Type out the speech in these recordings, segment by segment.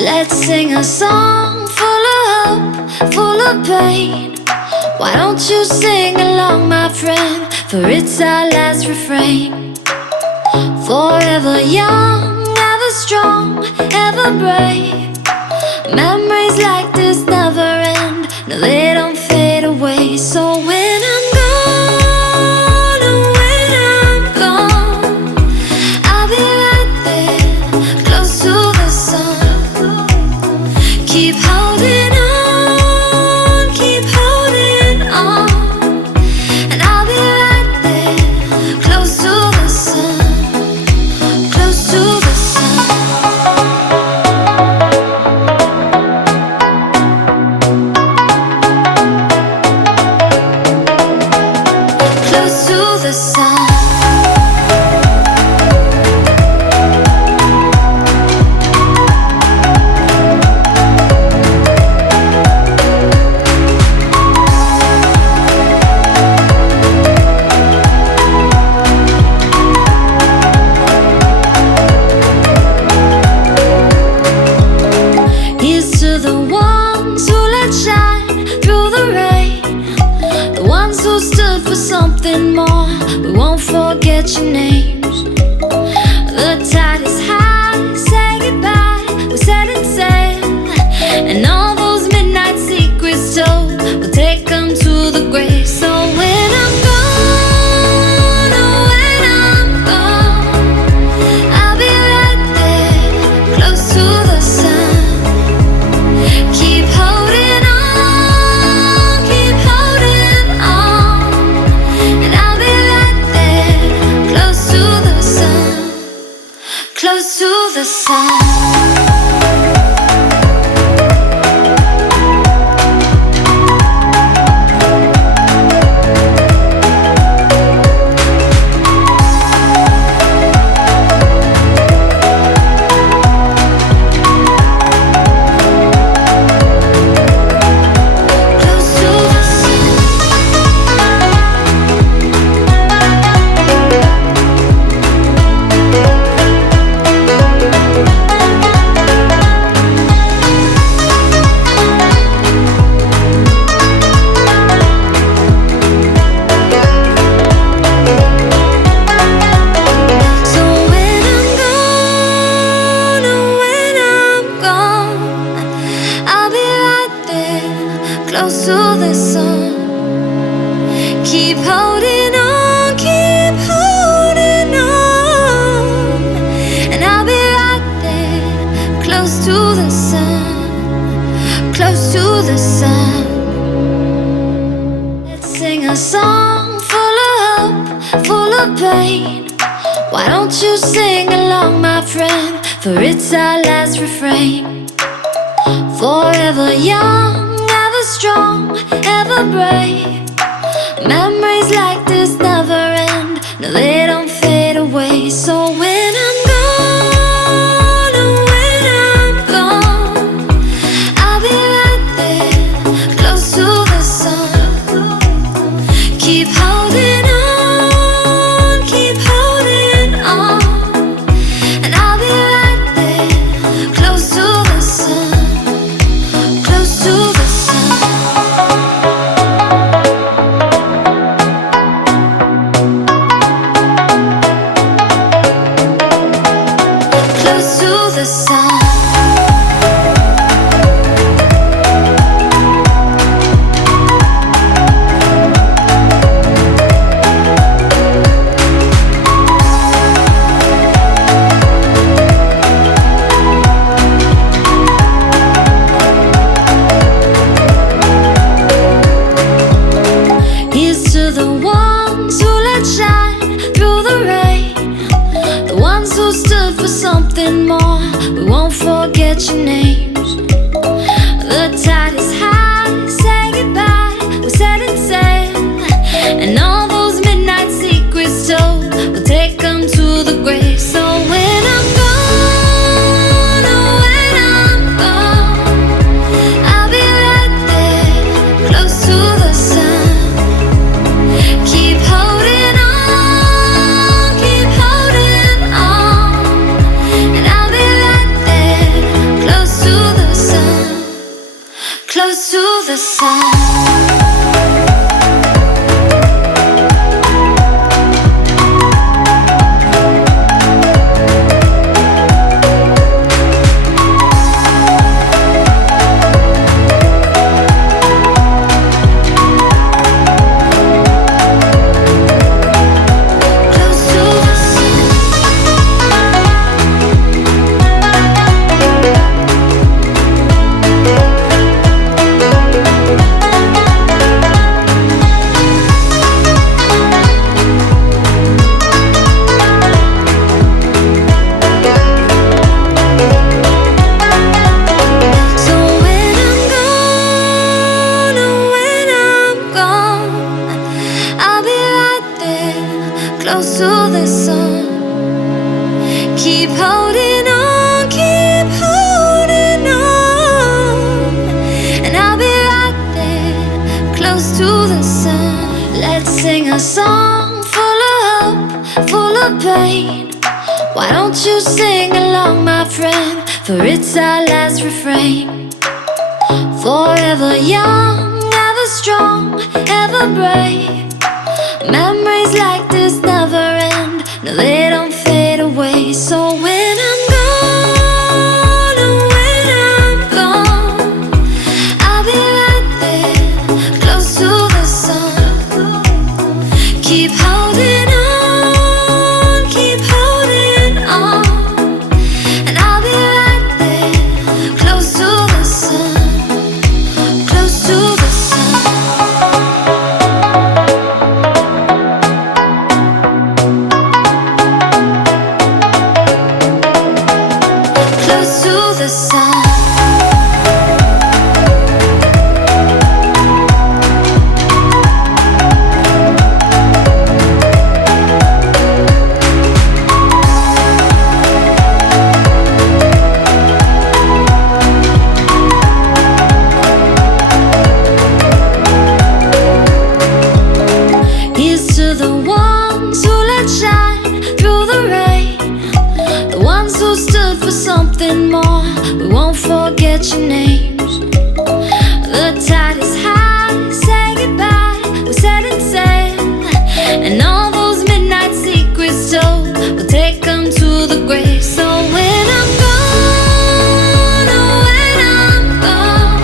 Let's sing a song full of hope, full of pain. Why don't you sing along, my friend? For it's our last refrain. Forever young, ever strong, ever brave. Memories like this never end. No, they don't fade away. So when I'm gone, oh, when I'm gone, I'll be right there, close to the sun. Keep holding on, keep holding on, and I'll be right there, close to the sun, close to the sun. Close to the sun. Here's to the ones who let shine through the rain, the ones who stood for something more. We won't forget your names. The tide is high, say goodbye, we're setting sail, and all those midnight secrets told, we'll take them to the grave. So when I'm gone, oh, when I'm gone, I'll be right there, close to the sun. Keep holding on, keep holding on, and I'll be right there, close to the sun, close to the sun. Close to the sun. Keep holding on, keep holding on, and I'll be right there, close to the sun, close to the sun. Let's sing a song full of hope, full of pain. Why don't you sing along, my friend? For it's our last refrain. Forever young, ever strong, ever brave. Memories like this never end. No, they don't fade away. So when I'm gone, oh, when I'm gone, I'll be right there, close to the sun. Keep holding on, keep holding on, and I'll be right there, close to the sun, close to the sun. Close to the sun. Here's to the ones who let shine through the rain, the ones who stood for something more. We won't forget your names. The tide is high, say goodbye, we're setting sail, and all those midnight secrets told, we'll take them to the grave. So when I'm gone, oh, when I'm gone, I'll be right there, close to the sun. Keep holding on, keep holding on, and I'll be right there, close to close to the sun. Close to the sun. Keep holding on, keep holding on, and I'll be right there, close to the sun. Let's sing a song full of hope, full of pain. Why don't you sing along, my friend? For it's our last refrain. Forever young, ever strong, ever brave. Memories like this never end, no, they don't fade away. So when I'm gone, oh, when I'm gone, I'll be right there, close to the sun. Keep holding on, keep holding on, and I'll be right there, close to the sun, close to the sun. Close to the sun. Here's to the ones who let shine through the rain, the ones who stood for something more. We won't forget your names. The tide is high, say goodbye, we're setting sail, and all those midnight secrets told, we'll take them to the grave. So when I'm gone, oh, when I'm gone,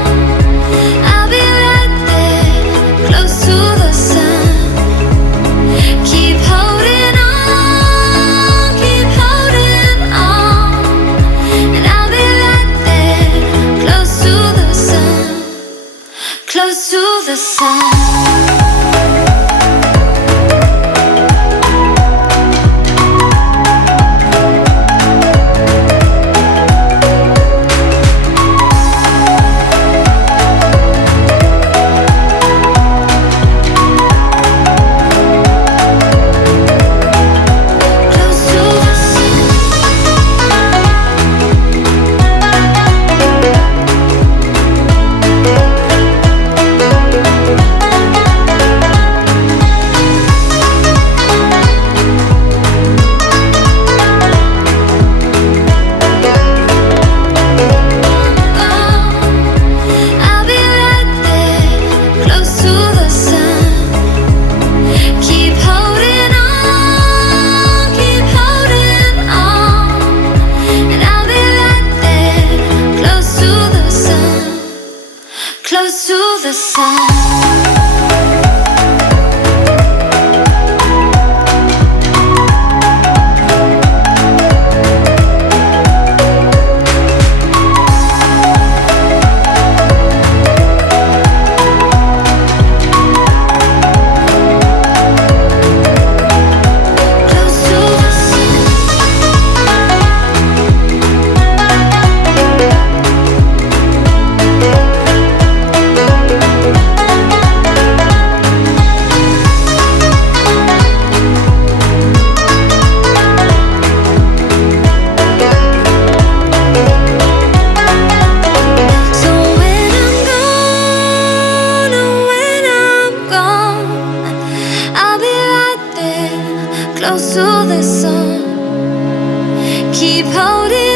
I'll be right there, close to the sun. Keep holding on, keep holding on, and I'll be right there, close to the sun, close to the sun. Close to the sun. Close to the sun. Keep holding